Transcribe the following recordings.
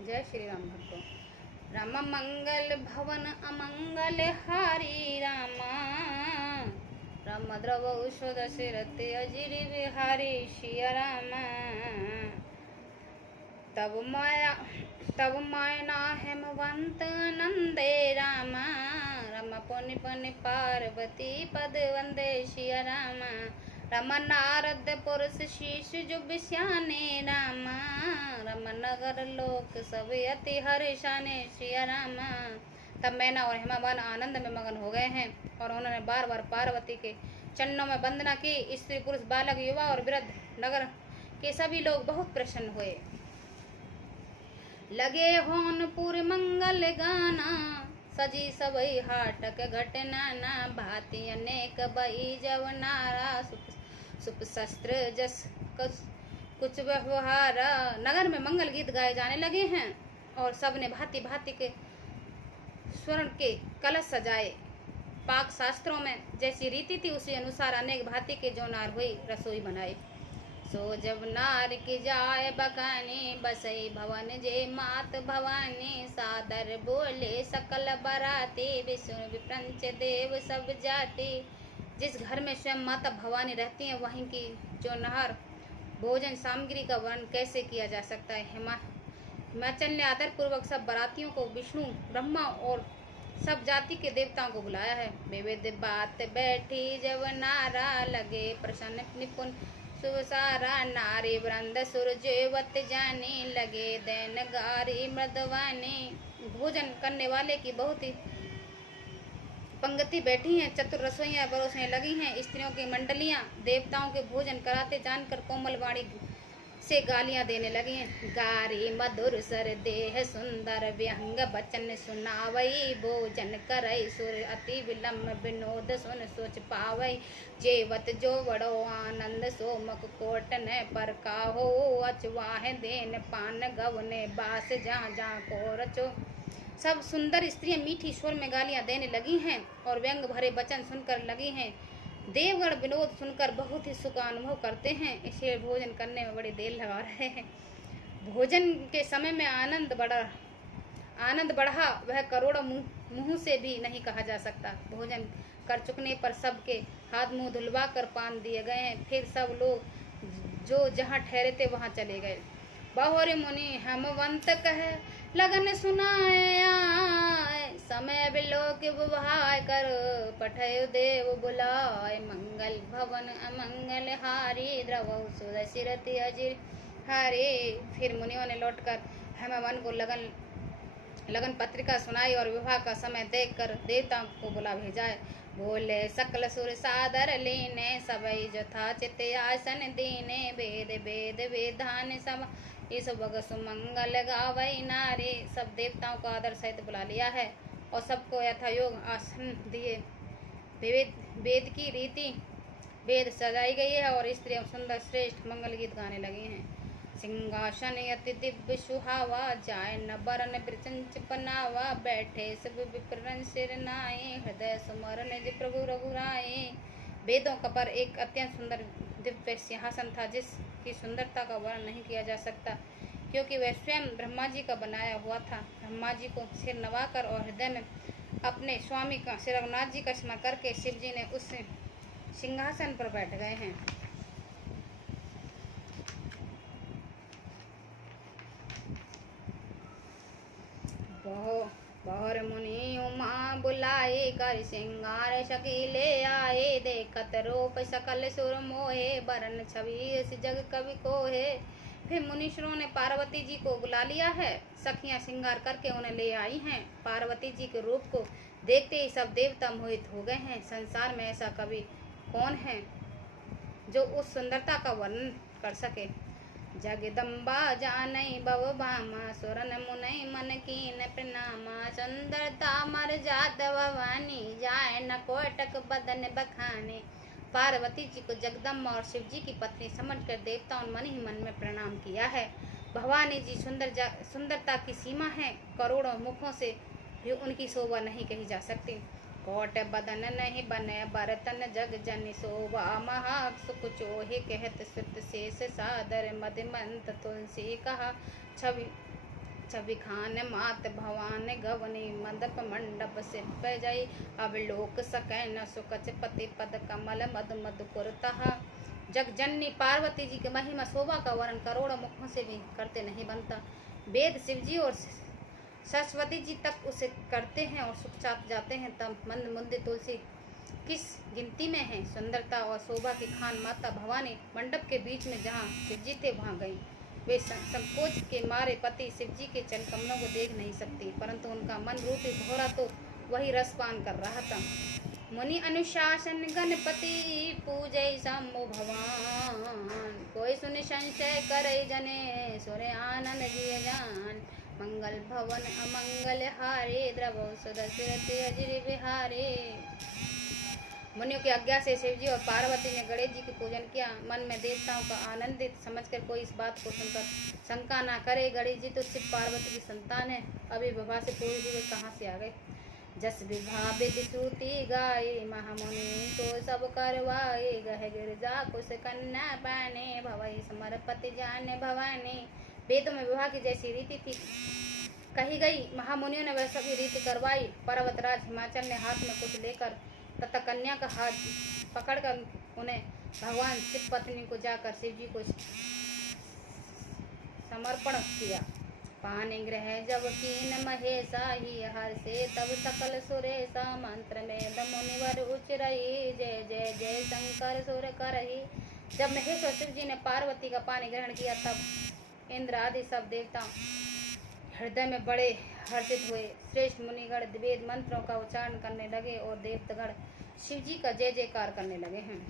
जय श्री राम भक्तों। राम मंगल भवन अमंगल हारी रामा, राम द्रव औषध सिरते अजिर बिहारी सिया रामा। तब मायना हेमवंत नंदे रामा, रम पुनि पुनि पार्वती पद वंदे सिया रामा। रम नारद पुरुष शीश जुब श्याने रामा, रम नगर लोक सब अति हर्षाने सिया रामा। तब मैना और हेमावन आनंद में मगन हो गए हैं और उन्होंने बार बार पार्वती के चरणों में वंदना की। स्त्री पुरुष बालक युवा और वृद्ध नगर के सभी लोग बहुत प्रसन्न हुए। लगे होन पूरे मंगल गाना, सजी सबई हाटक घटना ना। भांति अनेक बई जव नारा, सुप शस्त्र जस कुछ व्यवहार। नगर में मंगल गीत गाए जाने लगे हैं और सबने भांति भांति के स्वर्ण के कलश सजाए। पाक शास्त्रों में जैसी रीति थी उसी अनुसार अनेक भांति के जो नार हुई रसोई बनाए। सो जब नार की जाए बकानी, बसई भवन जे मात भवानी। सादर बोले सकल बराती, विष्णु विप्रंच देव सब जाति। जिस घर में स्वयं माता भवानी रहती हैं वहीं की जो नहर भोजन सामग्री का वर्णन कैसे किया जा सकता है। हिमाचल ने आदर पूर्वक सब बरातियों को विष्णु ब्रह्मा और सब जाति के देवताओं को बुलाया है। विविध बात बैठी जब नारा, लगे प्रसन्न निपुण सुसारा। नारी वृंद सुरजेवत जाने, लगे दैन गारी मृदवानी। भोजन करने वाले की बहुत ही पंक्ति बैठी हैं, चतुर रसोइयां परोसने लगी हैं। स्त्रियों की मंडलियां देवताओं के भोजन कराते जानकर कोमल वाणी से गालियां देने लगी हैं। गारी मधुर सर देह सुंदर, व्यंग बचन सुनावई। भोजन करई सुर अति विलम्ब, विनोद सुन सोच पावई। जेवत जो बड़ो आनंद, सो मुख कोट न पर काहो। अचवाह देन पान गवने, बास जहाँ जहाँ को रचो। सब सुंदर स्त्रियां मीठी स्वर में गालियां देने लगी हैं और व्यंग भरे वचन सुनकर लगी हैं। देवगण विनोद सुनकर बहुत ही सुख अनुभव करते हैं, इसलिए भोजन करने में बड़ी देर लगा रहे हैं। भोजन के समय में आनंद बढ़ा वह करोड़ों मुंह से भी नहीं कहा जा सकता। भोजन कर चुकने पर सबके हाथ मुंह धुलवा कर पान दिए गए हैं। फिर सब लोग जो जहाँ ठहरे थे वहाँ चले गए। बहुरे मुनि हेमवंत कहे, लगन सुनाए आए। समय बिलोक बुभाय कर, पठय देव बुलाए। मंगल भवन अमंगल हारी, द्रव सुध सिरति अजिर हारे। फिर मुनियों ने लौटकर हेमवन को लगन पत्रिका सुनाई और विवाह का समय देखकर देवताओं को बुला भेजाए। बोले सकल सुर सादर लीने, सबई जथा चित आसन दीने। वेद वेद वेदान सब इस बग सुमंगल गावई नारी। सब देवताओं को आदर सहित बुला लिया है और सबको यथायोग आसन दिए। वेद की रीति वेद सजाई गई है और स्त्रियां सुंदर श्रेष्ठ मंगल गीत गाने लगी हैं। सिंहासन अति दिव्य सुहावा, जाय न बरन प्रचंच पनावा। बैठे सब विप्रन सिर नाए, हृदय सुमरन जि प्रभु रघुराए। वेदों का पर एक अत्यंत सुंदर दिव्य सिंहासन था जिसकी सुंदरता का वर्णन नहीं किया जा सकता, क्योंकि वह स्वयं ब्रह्मा जी का बनाया हुआ था। ब्रह्मा जी को सिर नवाकर और हृदय में अपने स्वामी का श्री रघुनाथ जी का स्मरण करके शिव जी ने उस सिंहासन पर बैठ गए हैं। बहुर मुनि उमा बुलाए, कर सिंगार शकीले आए। देखत रूप सकल सुर मोहे, बरन छवि जग कवि कोहे। फिर मुनीश्वरों ने पार्वती जी को बुला लिया है। सखियां श्रृंगार करके उन्हें ले आई हैं। पार्वती जी के रूप को देखते ही सब देवता मोहित हो गए हैं। संसार में ऐसा कवि कौन है जो उस सुंदरता का वर्णन कर सके। जगदम्बा जानई बव भामा, सुरन मुनई मन कीन प्रणामा। सुंदरता मर जात भवानी, जाए न कोटक बदन बखाने। पार्वती जी को जगदम्बा और शिव जी की पत्नी समझकर देवताओं ने मन ही मन में प्रणाम किया है। भवानी जी सुंदरता की सीमा है, करोड़ों मुखों से भी उनकी शोभा नहीं कही जा सकती। कोट बदन नहीं बने बरतन, जग जन शोभा महा सुख चोहे। कहत सुत शेष सादर, मदमंत तुलसी कहा छवि खान मात भवान गवनी मंडप मंडप से जाई। अब लोक सकै न सुकच पति पद कमल मद मधुपुर तहा। जग जननी पार्वती जी के महिमा शोभा का वर्णन करोड़ों मुखों से भी करते नहीं बनता। वेद शिव जी और सरस्वती जी तक उसे करते हैं और सुख चाप जाते हैं। तब मंद मुंदे तुलसी किस गिनती में है। सुंदरता और शोभा की खान माता भवानी मंडप के बीच में जहाँ शिव जी थे वहाँ गई। वे संकोच के मारे पति शिव जी के चरण कमलों को देख नहीं सकती, परंतु उनका मन रूपी भौरा तो वही रसपान कर रहा था। मुनि अनुशासन गणपति पूजै शंभु भगवान। कोई सुनि संशय करे जने सुरे आनंद जिय जान। मंगल भवन अमंगल हारे द्रवो सुदशरथ अजर बिहारे। मुनियों की आज्ञा से शिवजी और पार्वती ने गणेश जी की पूजन किया। मन में देवताओं का आनंदित समझकर कोई इस बात को सुनकर शंका ना करे, गणेश जी तो शिव पार्वती की संतान है, अभी विवाह से पूर्व हुए कहाँ से आ गए। जस विवाह विधि श्रुति गाये महामुनि तो सब करवाए। गह गिरजा कुश कन्या पाने भवई समर्पति जाने भवानी। वेदों में विवाह की जैसी रीति थी कही गई, महामुनियों ने वह सभी रीति करवाई। पर्वतराज हिमाचल ने हाथ में कुछ लेकर तथा कन्या का हाथ पकड़कर उन्हें भगवान शिव पत्नी को जाकर शिव जी को समर्पण किया। पानी ग्रह जब कीन महेशा ही हर से तब सकल सुरेशा। मंत्र में मुनिवर उच्च रही जय जय जय शंकर सुर करही। जब महेश और शिव जी ने पार्वती का पानी ग्रहण किया तब इंद्र आदि सब देवता हृदय में बड़े हर्षित हुए। श्रेष्ठ मुनिगण वेद मंत्रों का उच्चारण करने लगे और देवतागण शिव जी का जय जयकार करने लगे हैं।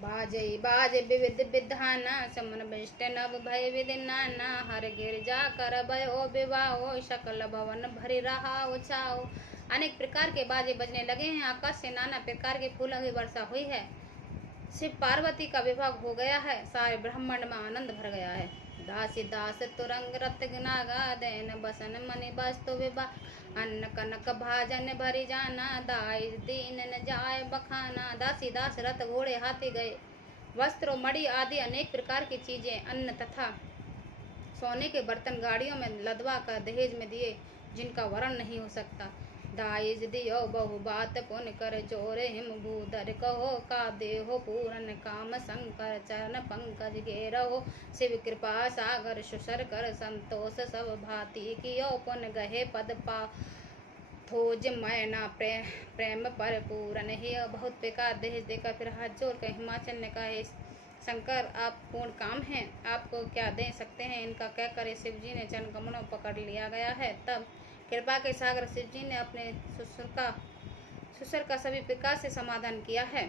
बाजई बाजे विविध विधाना समन विष्ट नव भय विधि नाना। हर गिरजा कर भयो विवाहो सकल भवन भरी रहा उछाओ। अनेक प्रकार के बाजे बजने लगे हैं, आकाश से नाना प्रकार के फूलों की वर्षा हुई है। शिव पार्वती का विवाह हो गया है, सारे ब्रह्मांड में आनंद भर गया है। दासी दास तुरंग रत नागा दैन बसन मणि वस्तु विवाह। अन्न कनक भाजन भरी जाना दाई दीन न जाय बखाना। दासी दास रथ घोड़े हाथी गए, वस्त्र मणि आदि अनेक प्रकार की चीजें, अन्न तथा सोने के बर्तन गाड़ियों में लदवा कर दहेज में दिए, जिनका वर्ण नहीं हो सकता। दाइज दियो बहु बात पुन कर जोर हिम भूधर कहो। का देहो पूरन काम शंकर चरण पंकज घेरहो। शिव कृपा सागर सुसर कर संतोष सब भांति कियो। पुन गहे पद पा थोज मैना प्रेम पर पूरन ही। बहुत प्रकार दहेज देकर फिर हाथ जोड़ कर हिमाचल ने कहा, शंकर आप पूर्ण काम हैं, आपको क्या दे सकते हैं। इनका कह कर शिव जी ने चरण कमलों पकड़ लिया गया है। तब कृपा के सागर शिव जी ने अपने ससुर का सभी प्रकार से समाधान किया है।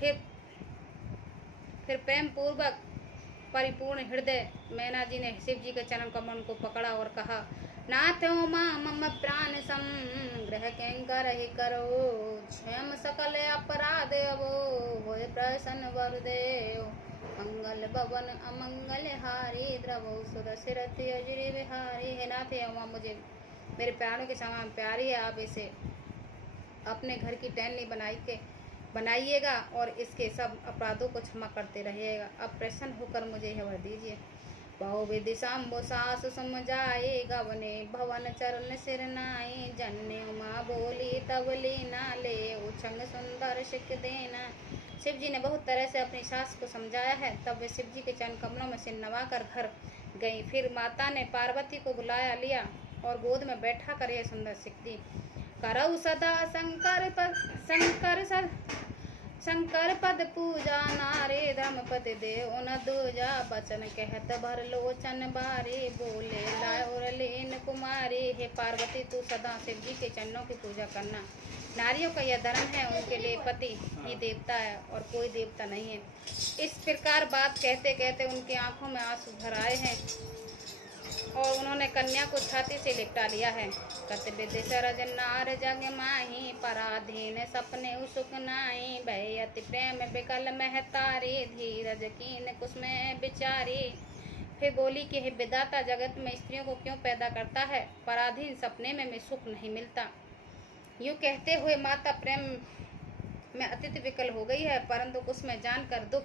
फिर प्रेम पूर्वक परिपूर्ण हृदय मैना जी ने शिव जी के चरण कमल को पकड़ा और कहा, नाथ मम प्राण संग्रह किंकर ही करो। क्षम सकल अपराध अवो होय प्रसन्न वरुदेव। मंगल भवन अमंगल हारी द्रवो सुदशरथ अजर बिहारी। हे नाथ उमा मुझे मेरे प्राणों के समान प्यारी है, आप इसे अपने घर की टहनी बनाइएगा और इसके सब अपराधों को क्षमा करते रहिएगा। अब प्रसन्न होकर मुझे यह वर दीजिए। बहुविधि शंभु सासु समझाए गवने भवन चरण सिर नाई। जनने उमा बोली तब लीना ले उछंग सुंदर शिख देना। शिव जी ने बहुत तरह से अपनी सास को समझाया है। तब वे शिव जी के चरण कमलों में सिर नवाकर घर गई। फिर माता ने पार्वती को बुलाया लिया और गोद में बैठा कर यह सुंदर सिख दी। करऊ सदा शंकर पद पूजा नारे धर्मपति देव न दूजा। बचन कहत भर लोचन बारी बोले लाय और लीन कुमारी। हे पार्वती तू सदा शिव जी के चरणों की पूजा करना। नारियों का यह धर्म है, उनके लिए पति ही देवता है और कोई देवता नहीं है। इस प्रकार बात कहते कहते उनकी आंखों में आंसू भर आए हैं और उन्होंने कन्या को छाती से लिपटा लिया है। कत विधि सरज नार जग माही पराधीन सपने उसुक नाही। भय अति प्रेम विकल महतारी धीरज कीन कुसुम बिचारी। फिर बोली कि हे विधाता, जगत में स्त्रियों को क्यों पैदा करता है, पराधीन सपने में सुख नहीं मिलता। यूँ कहते हुए माता प्रेम में अत्यंत विकल हो गई है, परंतु कुसुम जानकर दुख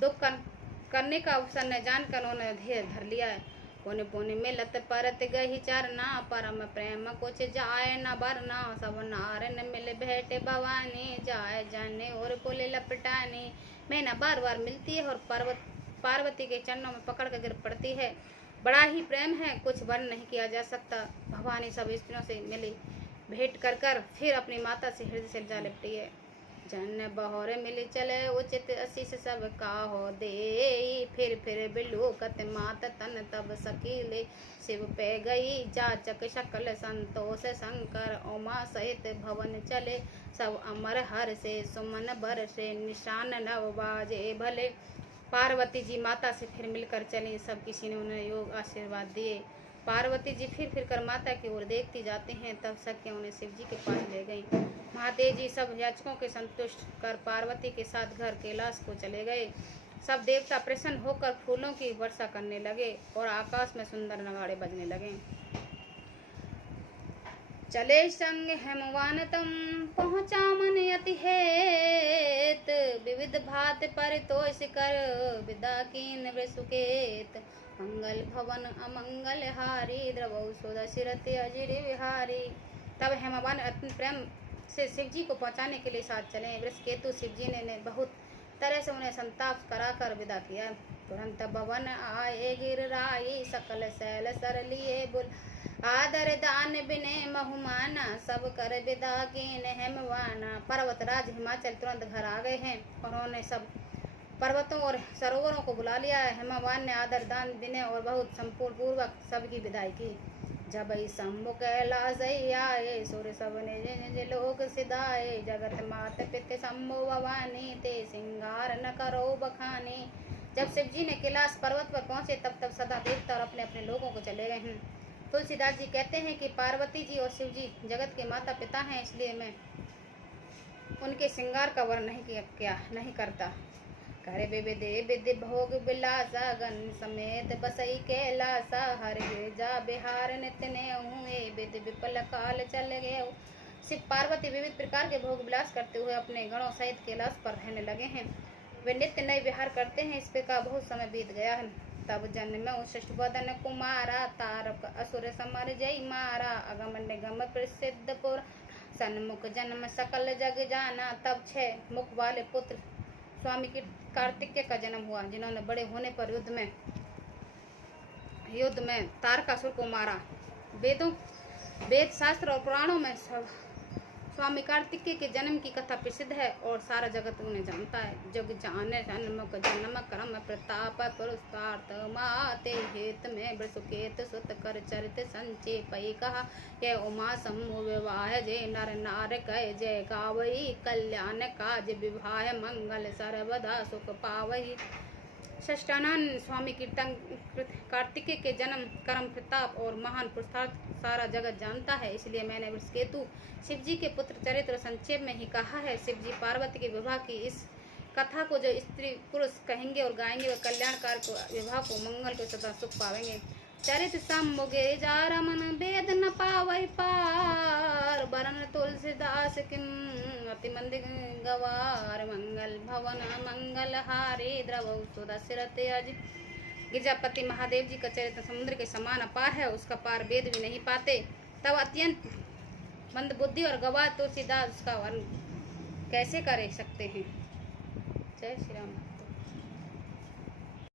दुख करने का अवसर न जानकर उन्होंने धीरे धर लिया है। पुनि पुनि मिलत परत गही चरना, परम प्रेम कुछ जाए न बरना। सब नार न मिल भेटे भवानी, जाए जाने और पुल लपटानी। मैना बार बार मिलती है और पार्वती के चरणों में पकड़ कर गिर पड़ती है। बड़ा ही प्रेम है, कुछ वर्ण नहीं किया जा सकता। भवानी सब स्त्रियों से मिली भेंट कर फिर अपनी माता से हृदय से जा लिपटी है। जन बहोरे मिली चले उचित आशीष सब काहो दे, फिर बिलू कत मात तन तब सकीले। शिव पे गई जाचक शकल संतोष शंकर, उमा सहित भवन चले। सब अमर हर से सुमन बर से, निशान नव बाजे भले। पार्वती जी माता से फिर मिलकर चली, सब किसी ने उन्हें योग आशीर्वाद दिए। पार्वती जी फिर कर माता की ओर देखती जाते हैं, तब सख्य उन्हें शिव जी के पास ले गई। महादेव जी सब याचकों के संतुष्ट कर पार्वती के साथ घर कैलाश को चले गए। सब देवता प्रसन्न होकर फूलों की वर्षा करने लगे और आकाश में सुंदर नगाड़े बजने लगे। चले संग हेमवान तम पहुँचा मन अति हेत, विविध भात परितोष कर विदा कीन वृषुकेत। मंगल भवन अमंगल हारी, द्रवौ सुदशरथ अजिर विहारी। तब हेमवान अत्यंत प्रेम से शिव जी को पहुंचाने के लिए साथ चले। वृषकेतु शिव जी ने बहुत तरह से उन्हें संताप कराकर विदा किया। तुरंत भवन आए गिरराई, सकल शैल सर लिए बुल। आदर दान बिने बहुमाना, सब कर विदा कीन हेमवाना। पर्वतराज हिमाचल तुरंत घर आ गए हैं और उन्होंने सब पर्वतों और सरोवरों को बुला लिया है। हेमवान ने आदर दान बिने और बहुत संपूर्ण पूर्वक सबकी विदाई की। जब शंभु कैलाश आए, सुर सब निज लोक सिधाए। जगत मात पित शंभु भवानी, ते सिंगार न करो बखानी। जब शिव जी ने कैलाश पर्वत पर पहुंचे तब सदा देवता और अपने अपने लोगों को चले गए हैं। तुलसीदास जी कहते हैं कि पार्वती जी और शिव जी जगत के माता पिता हैं, इसलिए मैं उनके श्रृंगार का वर्णन नहीं करता। करे विविधे विधि भोग विलासा, गण समेत बसई कैलासा। हर गिरजा बिहार नित्य ने हुए, विधि विपल काल चल गए। शिव पार्वती विविध प्रकार के भोग विलास करते हुए अपने गणों सहित कैलाश पर रहने लगे हैं। वे नित्य नए विहार करते हैं, इस प्रकार बहुत समय बीत गया है। तब जन्म षष्ठ वदन कुमारा, तारक असुर समर जय मारा। अगम निगम प्रसिद्ध पुर, सन्मुख जन्म सकल जग जाना। तब 6 मुख वाले पुत्र स्वामी कार्तिकेय का जन्म हुआ, जिन्होंने बड़े होने पर युद्ध में तारकासुर को मारा। वेद शास्त्र और पुराणों में स्वामी कार्तिकेय के जन्म की कथा प्रसिद्ध है और सारा जगत उन्हें जानता है। जग जाने जन्म कर्म प्रताप पुरुषार्थ, माते हेत में वृषकेत सुत कर चरित संचेपई। कहा यह उमा समूह विवाह, जय नर नार कह जय गावई। कल्याण काज विवाह, मंगल सर्वदा सुख पावई। षष्ठानंद स्वामी कार्तिकेय के जन्म कर्म प्रताप और महान पुरुषार्थ सारा जगत जानता है, इसलिए मैंने वृषकेतु शिव जी के पुत्र चरित्र संक्षेप में ही कहा है। शिव जी पार्वती के विवाह की इस कथा को जो स्त्री पुरुष कहेंगे और गाएंगे, वह कल्याणकार को विवाह को मंगल को सदा सुख पावेंगे। चरित सम्मुगे जा रमन, वेद न पावै पार। वरण तुलसीदास किम अति मंद गवार। मंगल भवन मंगल हारी, द्रवौ सुदशरथ अज। गिरजापति महादेव जी का चरित्र समुद्र के समान अपार है, उसका पार वेद भी नहीं पाते। तब अत्यंत मंदबुद्धि और गवार तुलसीदास का वर्ण कैसे कर सकते हैं। जय श्री राम।